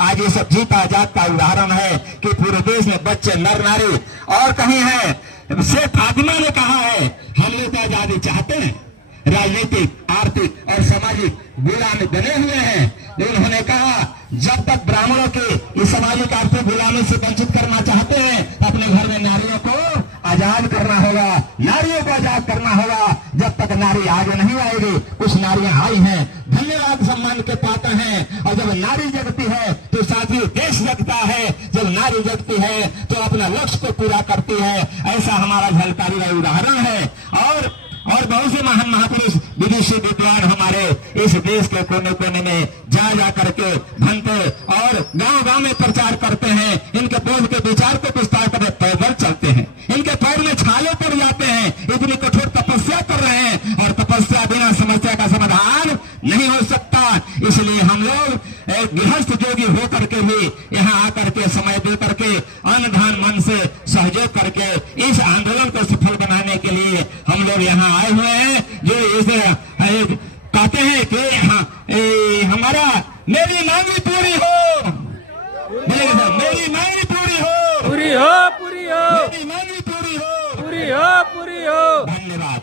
आज ये सब जीता जागता उदाहरण है कि पूरे देश में बच्चे नर नारी और कहीं है। शेख फातिमा ने कहा है हम लोग तो आजादी चाहते हैं, राजनीतिक आर्थिक और सामाजिक गुलामी बने हुए हैं। उन्होंने कहा जब तक ब्राह्मणों के इस सामाजिक आर्थिक गुलामी से वंचित करना चाहते हैं अपने घर में नारियों को आजाद करना होगा, नारियों को आजाद करना होगा। जब तक नारी आगे नहीं आएगी, कुछ नारियां आई हैं, धन्यवाद सम्मान के पात्र हैं। और जब नारी जगती है तो साथियों देश जगता है। जब नारी जगती है तो अपना लक्ष्य को पूरा करती है। ऐसा हमारा झलकारी का उदाहरण है। और बहुत से महान महापुरुष विदेशी विद्वान हमारे इस देश के कोने कोने में जा करके भनते और गांव गांव में प्रचार करते हैं। इनके बोध के विचार को विस्तार करके पैदल चलते हैं, इनके पैर में छाले पड़ जाते हैं। इतनी कठोर तपस्या कर रहे हैं और तपस्या बिना समस्या का समाधान नहीं हो सकता। इसलिए हम लोग एक गृहस्थ जोगी होकर के भी यहाँ आकर के समय दे करके अन्न धन मन से सहयोग करके इस आंदोलन को सफल बनाने के लिए हम लोग यहाँ आए हुए हैं। जो इसे कहते हैं कि हमारा मेरी मांगी पूरी हो, मेरी मांगी पूरी हो, पूरी हो, पूरी हो, मेरी मांगी पूरी हो, पूरी हो, पूरी हो। धन्यवाद।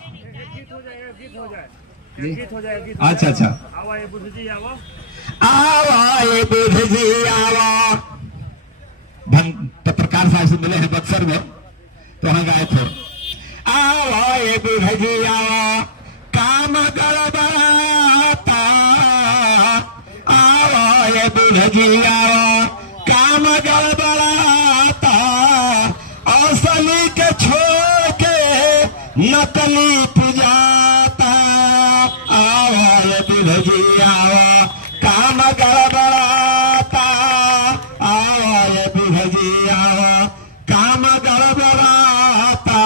जीत हो जाए। अच्छा अच्छा, आवा ये बुद्ध जी आवा, आवा ये बुद्ध जी आवा। पत्रकार साहब से मिले हैं बक्सर में, तो वहां गए थे। आवा ये बुद्ध जी आवा, काम गड़बड़ाता। आवा ये बुद्ध जी आवा, काम गड़बड़ाता। असली के छोड़ के नकली पुजाता। आवा ये बुद्ध जी आवा, काम गड़बड़ाता। आवा ये बुद्ध जी आवा, काम गड़बड़ाता।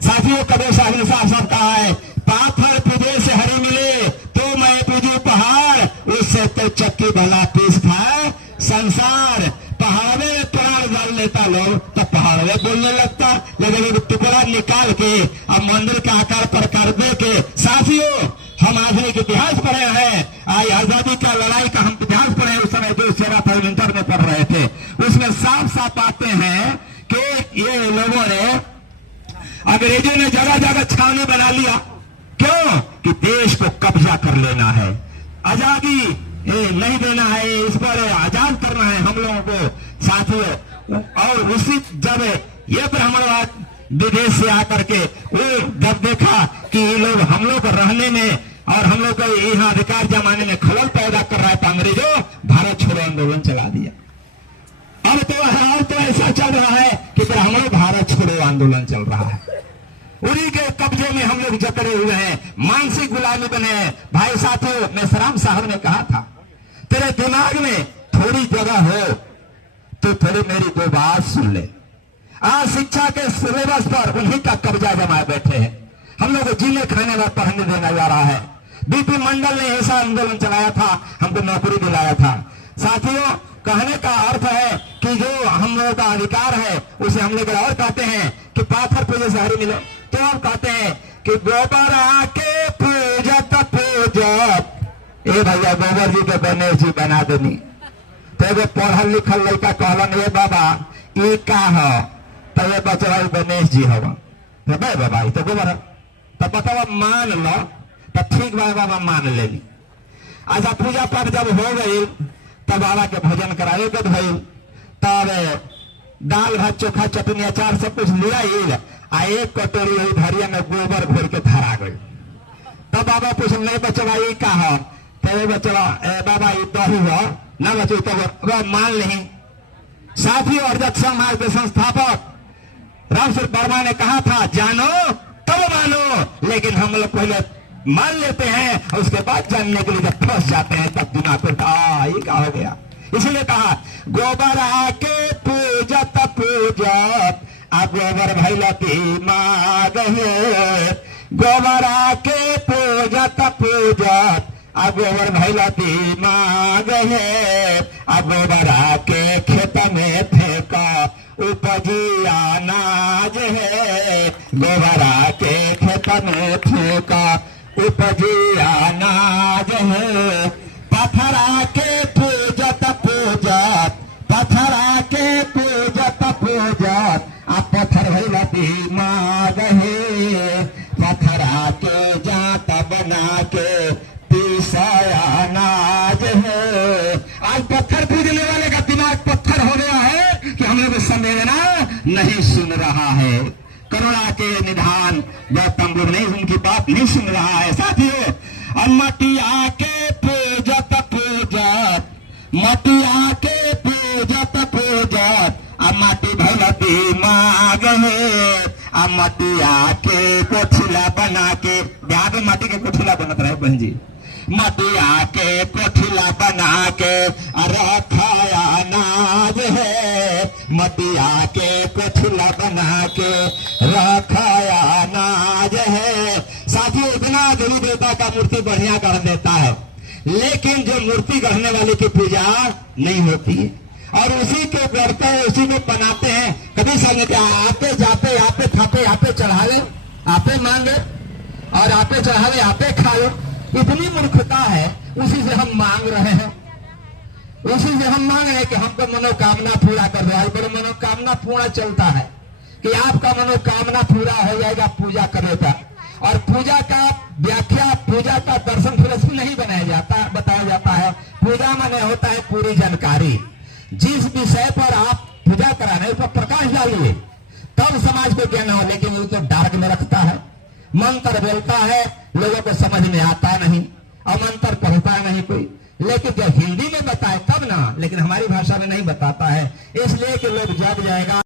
साथियों कबीर साहब ने साफ साफ कहा है, पाथर पूजे से हरी मिले तो मैं पूजू पहाड़, उससे तो चक्की भला पीस खाए संसार। पहाड़ में प्राण डाल लेता लोग तो पहाड़ में बोलने लगता, लेकिन एक टुकड़ा निकाल के अब मंदिर के आकार पर कर दे के। साथियों हम आधुनिक इतिहास पढ़े हैं, आज आजादी का लड़ाई का हम इतिहास पढ़े उस समय जो सेरा था इंटर में पढ़ रहे थे, उसमें साफ साफ पाते हैं कि ये लोगों ने अंग्रेजों ने जगह जगह छावनी बना लिया। क्यों? कि देश को कब्जा कर लेना है, आजादी नहीं देना है, इस पर आजाद करना है हम लोगों को। साथियों और उसी जब ये ब्राह्मणवाद विदेश से आकर के वो जब देखा कि ये लोग हम लोग को रहने में और हम लोग को यहाँ अधिकार जमाने में खलल पैदा कर रहा है, तो अंग्रेजों भारत छोड़ो आंदोलन चला दिया। अब तो ऐसा चल रहा है कि ब्राह्मण भारत छोड़ो आंदोलन चल रहा है। उन्हीं के कब्जे में हम लोग जकड़े हुए हैं, मानसिक गुलामी बने हैं। भाई साथियों मेसराम साहब ने कहा था, तेरे दिमाग में थोड़ी जगह हो तो थोड़ी मेरी दो बात सुन ले। आज शिक्षा के सिलेबस पर उन्हीं का कब्जा जमाए बैठे हैं। हम लोग को जीने खाने में पढ़ने देना जा रहा है। बीपी मंडल ने ऐसा आंदोलन चलाया था, हमको नौकरी दिलाया था। साथियों कहने का अर्थ है कि जो हम लोगों का अधिकार है उसे हम लोग और कहते हैं कि पाथर पूजे से हरी मिलो, तो हम कहते हैं कि गोबर आके पूजत पूजत। ए भैया गोबर जी के गणेश जी बना देनी तो एगो पढ़ल लिखल लड़का कहलन, ये बाबा ये का हो? तो ये बचवा गणेश जी हवा। तो भाई बाबा ये तो गोबर, तो बतावा मान लो, तो ठीक बा बाबा मान लेनी। अच्छा पूजा पाठ जब हो गई तब बाबा के भोजन कराए के भाई, तब दाल भात चोखा चटनी अचार सब कुछ लिया, आ एक कटोरी हुई धरिया में गोबर घोर के धरा गई। तब बाबा पूछ नहीं बचवा ये का हो? तो बचवा बाबा ये दही हो ना बचो, तो मान नहीं। साथियों हरदत्त समाज के संस्थापक रामसुर वर्मा ने कहा था, जानो तब मानो, लेकिन हम लोग पहले मान लेते हैं और उसके बाद जानने के लिए जब फंस जाते हैं तब दिमाग पे ये क्या हो गया। इसलिए कहा गोबर आके पूजत पूजत, अब गोबर भैलती माग है। गोबर आके पूजत पूजत, अब गोबर भैलती माग है। अब गोबर आके खेत में फेंका उपजी अनाज है। गोबर आके खेत में फेंका उपजी अनाज है। पत्थर आके पूजत पूजत, पिसाया अनाज है। आज पत्थर पूजने वाले का दिमाग पत्थर हो गया है कि हम लोग संवेदना नहीं सुन रहा है। करुणा के निधान गौतम बुद्ध नहीं, उनकी बात नहीं सुन रहा है। साथियों, मटिया के पूजत पूजत, मटिया के पूजत पूजत, माटी भैल दिमाग है। मटिया के कोठिला बना के, बिहार में माटी के कोठिला बनत रहे बहन जी, मटिया के कोठिला बना के रखाया अनाज है। मटिया के कोठिला बना के रखाया अनाज है। साथियों, इतना देवी देवता का मूर्ति बढ़िया कर देता है, लेकिन जो मूर्ति गढ़ने वाले की पूजा नहीं होती है और उसी को करते हैं, उसी को बनाते हैं। कभी संग आते जाते आपे थापे आपे चढ़ा ले, आपे मांगे और आपे चढ़ावे आपे खाओ। इतनी मूर्खता है, उसी से हम मांग रहे हैं, उसी से हम मांग रहे हैं कि हमको मनोकामना पूरा कर दो। आज बड़े मनोकामना पूरा चलता है कि आपका मनोकामना पूरा हो जाएगा पूजा करेगा। और पूजा का व्याख्या, पूजा का दर्शन फिर नहीं बताया जाता है। पूजा माने होता है पूरी जानकारी। जिस विषय पर आप पूजा करा रहे हैं उस पर प्रकाश डालिए, तब समाज को ज्ञान हो। लेकिन वो तो डार्क में रखता है, मंत्र बोलता है, लोगों को समझ में आता नहीं और मंत्र पढ़ता नहीं कोई। लेकिन जब हिंदी में बताए तब ना, लेकिन हमारी भाषा में नहीं बताता है, इसलिए कि लोग जग जाएगा।